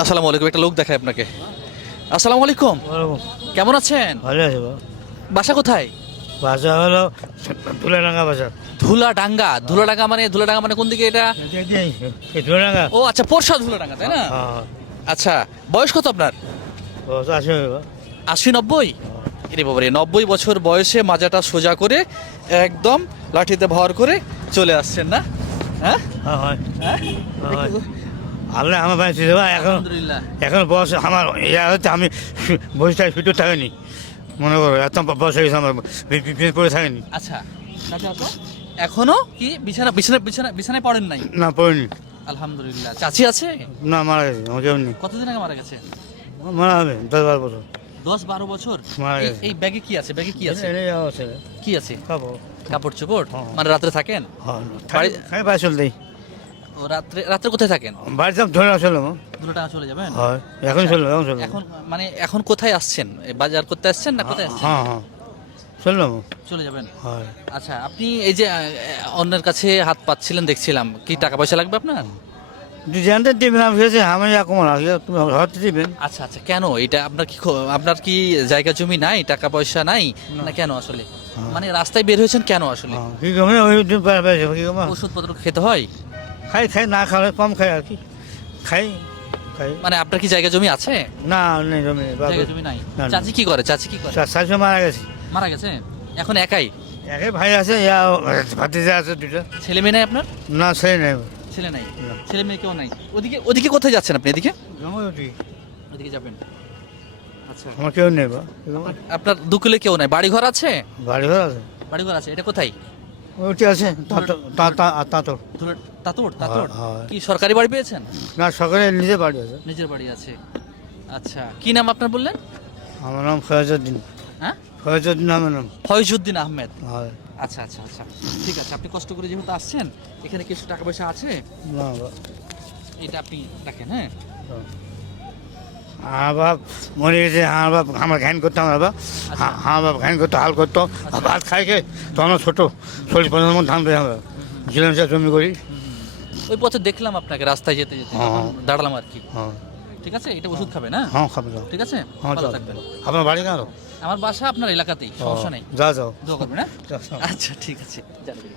আসসালামু আলাইকুম, একটা লোক দেখায় আপনাকে। আসসালামু আলাইকুম, কেমন আছেন? ভালো আছে বাবা। বাসা কোথায়? বাসা হলো তুলাডাঙ্গা বাসা। ধুলাডাঙ্গা। ধুলাডাঙ্গা মানে কোন দিকে এটা? তুলাডাঙ্গা। ও আচ্ছা, পোরশা ধুলাডাঙ্গা, তাই না? আচ্ছা, বয়স কত আপনার? আছে 80-90? এরে বাবারে, 90 বছর বয়সে মাজাটা সোজা করে একদম লাঠিতে ভর করে চলে আসছেন না? হ্যাঁ হয় হ্যাঁ, হয়। আল্লাহ আমার ভাই দেবা এখন আলহামদুলিল্লাহ। এখন বয়স আমার ইয়া হচ্ছে আমি বয়সটা ফিটও থাকেনি মনে করো এত বয়স হয়ে গেছে আমার পড়ে থাকেনি। আচ্ছা, কাছে আসো। এখনো কি বিছানায় পড়েন নাই? না পড়িনি। আলহামদুলিল্লাহ। চাচি আছে? না মারা গেছে আমার কেউ নেই। কতদিন আগে মারা গেছে? মারা হবে 10-12 বছর 10-12 বছর। মারা গেছে। এই ব্যাগে কি আছে? কি আছে? খাবো কাপড় চোপড়? হ্যাঁ। মানে রাত্রে থাকেন? বাড়ি বাড়ি চল দেই ও রাত্রে কোথায় থাকেন? বাড়ি যাব ধরে আসলাম। 2 টাকা চলে যাবেন? হয় এখন চললো এখন চললো। এখন মানে এখন কোথায় আসছেন? এই বাজার করতে আসছেন না কোথায় আসছেন? হ্যাঁ হ্যাঁ চললাম। চলে যাবেন। হয় আচ্ছা, আপনি এই যে অন্যের কাছে হাত পাচ্ছিলেন দেখছিলাম, কি টাকা পয়সা লাগবে আপনার? জানতে দিবেন আমি হয়েছে আমি এখন তুমি হতে দিবেন। আচ্ছা আচ্ছা, কেন এটা? আপনার কি জায়গা জমি নাই, টাকা পয়সা নাই না কেন আসলে? মানে রাস্তায় বের হয়েছেন কেন আসলে? কি কমে ওই কি কমা ওষুধপত্র খেতে হয়? খাই খাই না খাওয়া কম খাই আর কি খাই খাই। মানে আপনার কি জায়গা জমি আছে? না নেই জমি নেই জায়গা জমি নাই। না, না। চাচি কি করে? চাচি কি করে? শাশু মারা গেছে। মারা গেছে? এখন একাই? একে ভাই আছে ইয়া ভাতিজা আছে দুটো। ছেলে মেয়ে নাই আপনার? না সেই নেই। ছেলে নাই? না। ছেলে মেয়ে কেউ নাই? ওদিকে কোথায় যাচ্ছেন আপনি? এদিকে জমায়তি ওদিকে যাবেন? আচ্ছা, আমার কেউ নেই বা আপনার দুকুলে কেউ নাই? বাড়ি ঘর আছে? বাড়ি ঘর আছে বাড়ি ঘর আছে। এটা কোথায়? ওইটি আছে তাঁতর। তাতোড়? হয়। কি সরকারি বাড়ি পেয়েছেন? না সকালে নিজে বাড়ি আছে। নিজের বাড়ি আছে। আচ্ছা, কি নাম আপনার বললেন? আমার নাম ফয়জউদ্দিন। হ্যাঁ, ফয়জউদ্দিন আমার নাম। ফয়জউদ্দিন আহমেদ। হয় আচ্ছা আচ্ছা আচ্ছা, ঠিক আছে। আপনি কষ্ট করে যেহেতু আসছেন, এখানে কিছু টাকা পয়সা আছে, না বা এটা আপনি রাখেন। হ্যাঁ, আমার বাপ মরে গেছে। আমার বাপ আমার ঘ্যান করতো। আমার বাপ আমার বাপ ঘ্যান করতো, হাল করতো, ভাত খাই খেয়ে তখন ছোটো 40-50 মন ধান পেয়ে আমরা ছিলাম সে জমি করি। ওই পথে দেখলাম আপনাকে রাস্তায় যেতে যেতে, হ্যাঁ। তখন দাঁড়ালাম আর কি। হ্যাঁ ঠিক আছে, এটা ওষুধ খাবে না? হ্যাঁ খাবো যাও। ঠিক আছে, হ্যাঁ ভালো যাও। থাকবেন। আপনার বাড়ি না? আমার বাসা আপনার এলাকাতেই, সমস্যা নেই। যাও যাও দোয়া করবেন। হ্যাঁ, যাও। আচ্ছা ঠিক আছে, জানি।